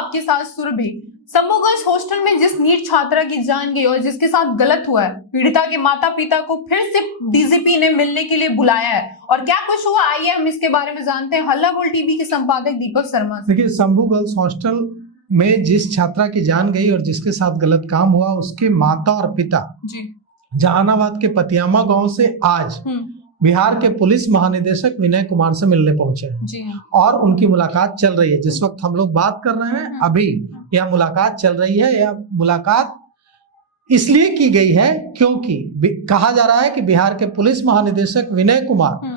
आपके साथ सुरभि। संभोगंज हॉस्टल में जिस नीट छात्रा की जान गई और जिसके साथ गलत हुआ है, पीड़िता के माता पिता को फिर से डीजीपी ने मिलने के लिए बुलाया है। और क्या कुछ हुआ, आइए हम इसके बारे में जानते हैं हल्ला बोल टीवी के संपादक दीपक शर्मा से। देखिए, संभोगंज हॉस्टल में जिस छात्रा की जान गई और जिसके साथ गलत काम हुआ, उसके माता और पिता जी जहानाबाद के पतियामा गांव से आज बिहार के पुलिस महानिदेशक विनय कुमार से मिलने पहुंचे हैं। जी हाँ। और उनकी मुलाकात चल रही है। जिस वक्त हम लोग बात कर रहे हैं अभी यह मुलाकात चल रही है। यह मुलाकात इसलिए की गई है क्योंकि कहा जा रहा है कि बिहार के पुलिस महानिदेशक विनय कुमार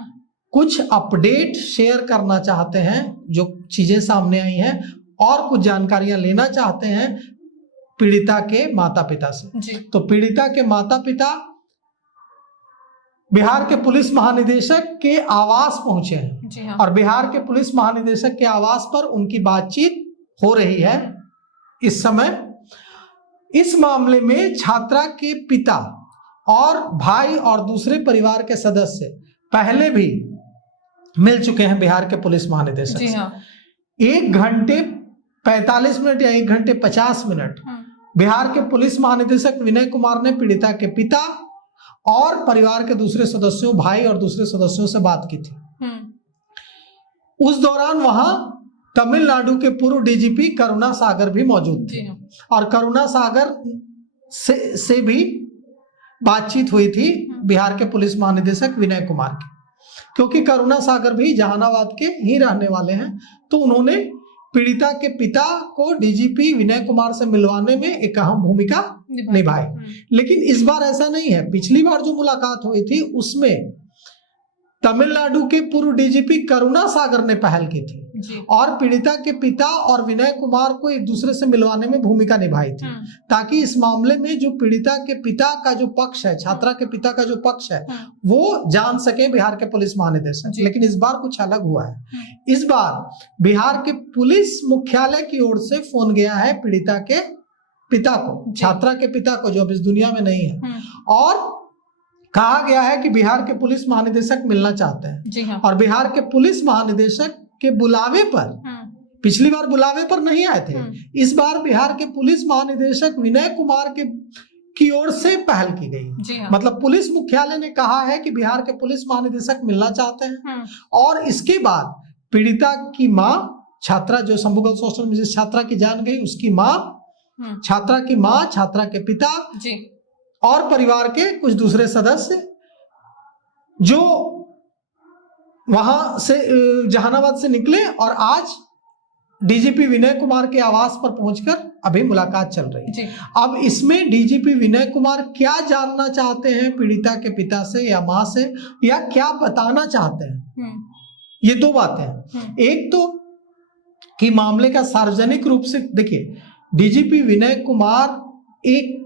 कुछ अपडेट शेयर करना चाहते हैं, जो चीजें सामने आई हैं, और कुछ जानकारियां लेना चाहते हैं पीड़िता के माता पिता से। तो पीड़िता के माता पिता बिहार के पुलिस महानिदेशक के आवास पहुंचे हैं। जी हाँ। और बिहार के पुलिस महानिदेशक के आवास पर उनकी बातचीत हो रही है इस समय। इस मामले में छात्रा के पिता और भाई और दूसरे परिवार के सदस्य पहले भी मिल चुके हैं बिहार के पुलिस महानिदेशक जी हाँ। 1 घंटे 45 मिनट या 1 घंटे 50 मिनट बिहार के पुलिस महानिदेशक विनय कुमार ने पीड़िता के पिता और परिवार के दूसरे सदस्यों, भाई और दूसरे सदस्यों से बात की थी। उस दौरान वहां तमिलनाडु के पूर्व डीजीपी करुणा सागर भी मौजूद थे। और करुणा सागर से भी बातचीत हुई थी बिहार के पुलिस महानिदेशक विनय कुमार की, क्योंकि करुणा सागर भी जहानाबाद के ही रहने वाले हैं। तो उन्होंने पीड़िता के पिता को डीजीपी विनय कुमार से मिलवाने में एक अहम भूमिका निभाई। लेकिन इस बार ऐसा नहीं है। पिछली बार जो मुलाकात हुई थी उसमें तमिलनाडु के पूर्व डीजीपी करुणा सागर ने पहल की थी और पीड़िता के पिता और विनय कुमार को एक दूसरे से मिलवाने में भूमिका निभाई थी, ताकि इस मामले में जो पीड़िता के पिता का जो पक्ष है, छात्रा के पिता का जो पक्ष है, वो जान सके बिहार के पुलिस महानिदेशक। लेकिन इस बार कुछ अलग हुआ है। इस बार बिहार के पुलिस मुख्यालय की ओर से फोन गया है पीड़िता के पिता को, छात्रा के पिता को, जो अब इस दुनिया में नहीं है, और कहा गया है कि बिहार के पुलिस महानिदेशक मिलना चाहते हैं। जी हाँ। और बिहार के पुलिस महानिदेशक के बुलावे पर, पिछली बार बुलावे पर नहीं आए थे, इस बार बिहार के पुलिस महानिदेशक विनय कुमार की ओर से पहल की गई। हाँ। मतलब पुलिस मुख्यालय ने कहा है कि बिहार के पुलिस महानिदेशक मिलना चाहते हैं। और इसके बाद पीड़िता की माँ, छात्रा जो संभोगंज हॉस्टल में जिस छात्रा की जान गई उसकी माँ, छात्रा की माँ, छात्रा के पिता और परिवार के कुछ दूसरे सदस्य जो वहां से जहानाबाद से निकले और आज डीजीपी विनय कुमार के आवास पर पहुंचकर अभी मुलाकात चल रही है। अब इसमें डीजीपी विनय कुमार क्या जानना चाहते हैं पीड़िता के पिता से या मां से, या क्या बताना चाहते हैं, ये दो बातें हैं। एक तो कि मामले का सार्वजनिक रूप से, देखिए डीजीपी विनय कुमार एक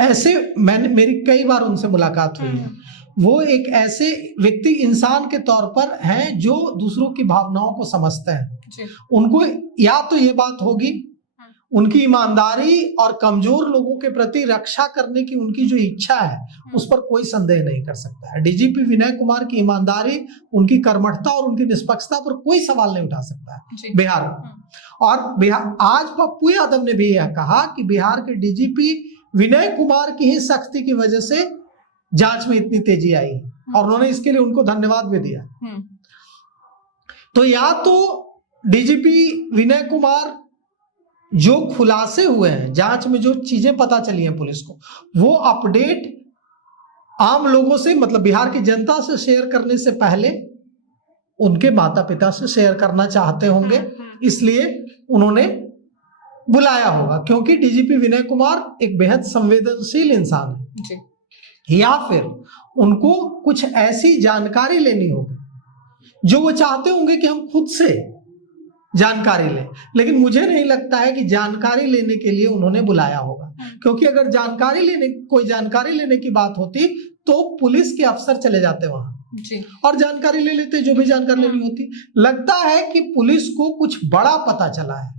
ऐसे, मेरी कई बार उनसे मुलाकात हुई है, वो एक ऐसे व्यक्ति, इंसान के तौर पर हैं जो दूसरों की भावनाओं को समझते हैं। उनको या तो ये बात होगी, उनकी ईमानदारी और कमजोर लोगों के प्रति रक्षा करने की उनकी जो इच्छा है, उस पर कोई संदेह नहीं कर सकता है। डीजीपी विनय कुमार की ईमानदारी, उनकी कर्मठता और उनकी निष्पक्षता पर कोई सवाल नहीं उठा सकता है बिहार में। और आज पप्पू यादव ने भी यह कहा कि बिहार के डीजीपी विनय कुमार की ही सख्ती की वजह से जांच में इतनी तेजी आई, और उन्होंने इसके लिए उनको धन्यवाद भी दिया। तो या तो डीजीपी विनय कुमार जो खुलासे हुए हैं जांच में, जो चीजें पता चली हैं पुलिस को, वो अपडेट आम लोगों से, मतलब बिहार की जनता से शेयर करने से पहले उनके माता पिता से शेयर करना चाहते होंगे, इसलिए उन्होंने बुलाया होगा। क्योंकि डीजीपी विनय कुमार एक बेहद संवेदनशील इंसान है, या फिर उनको कुछ ऐसी जानकारी लेनी होगी जो वो चाहते होंगे कि हम खुद से जानकारी लें। लेकिन मुझे नहीं लगता है कि जानकारी लेने के लिए उन्होंने बुलाया होगा, क्योंकि अगर कोई जानकारी लेने की बात होती तो पुलिस के अफसर चले जाते वहां और जानकारी ले लेते, जो भी जानकारी लेनी होती। लगता है कि पुलिस को कुछ बड़ा पता चला है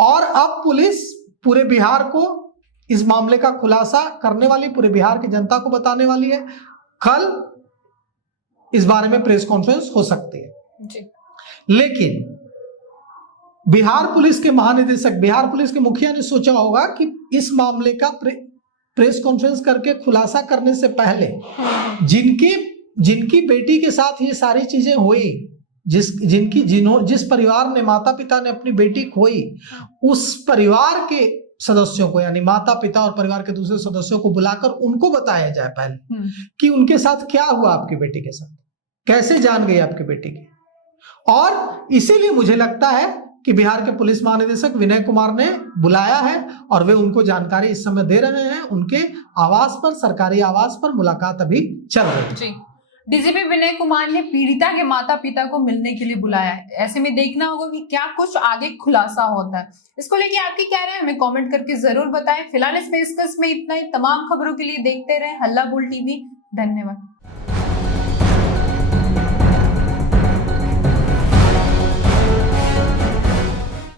और अब पुलिस पूरे बिहार को इस मामले का खुलासा करने वाली, पूरे बिहार की जनता को बताने वाली है। कल इस बारे में प्रेस कॉन्फ्रेंस हो सकती है। लेकिन बिहार पुलिस के महानिदेशक, बिहार पुलिस के मुखिया ने सोचा होगा कि इस मामले का प्रेस कॉन्फ्रेंस करके खुलासा करने से पहले जिनकी बेटी के साथ ये सारी चीजें हुई, जिस परिवार ने, माता पिता ने अपनी बेटी खोई, उस परिवार के सदस्यों को, यानी माता पिता और परिवार के दूसरे सदस्यों को बुलाकर उनको बताया जाए पहले कि उनके साथ क्या हुआ, आपकी बेटी के साथ कैसे जान गई आपकी बेटी की। और इसीलिए मुझे लगता है कि बिहार के पुलिस महानिदेशक विनय कुमार ने बुलाया है और वे उनको जानकारी इस समय दे रहे हैं। उनके आवास पर, सरकारी आवास पर मुलाकात अभी चल रही है। डीजीपी विनय कुमार ने पीड़िता के माता पिता को मिलने के लिए बुलाया है। ऐसे में देखना होगा कि क्या कुछ आगे खुलासा होता है। इसको लेके आपकी क्या राय है, हमें कमेंट करके जरूर बताएं। फिलहाल इस डिस्कस में इतना ही। तमाम खबरों के लिए देखते रहे हल्ला बोल टीवी। धन्यवाद।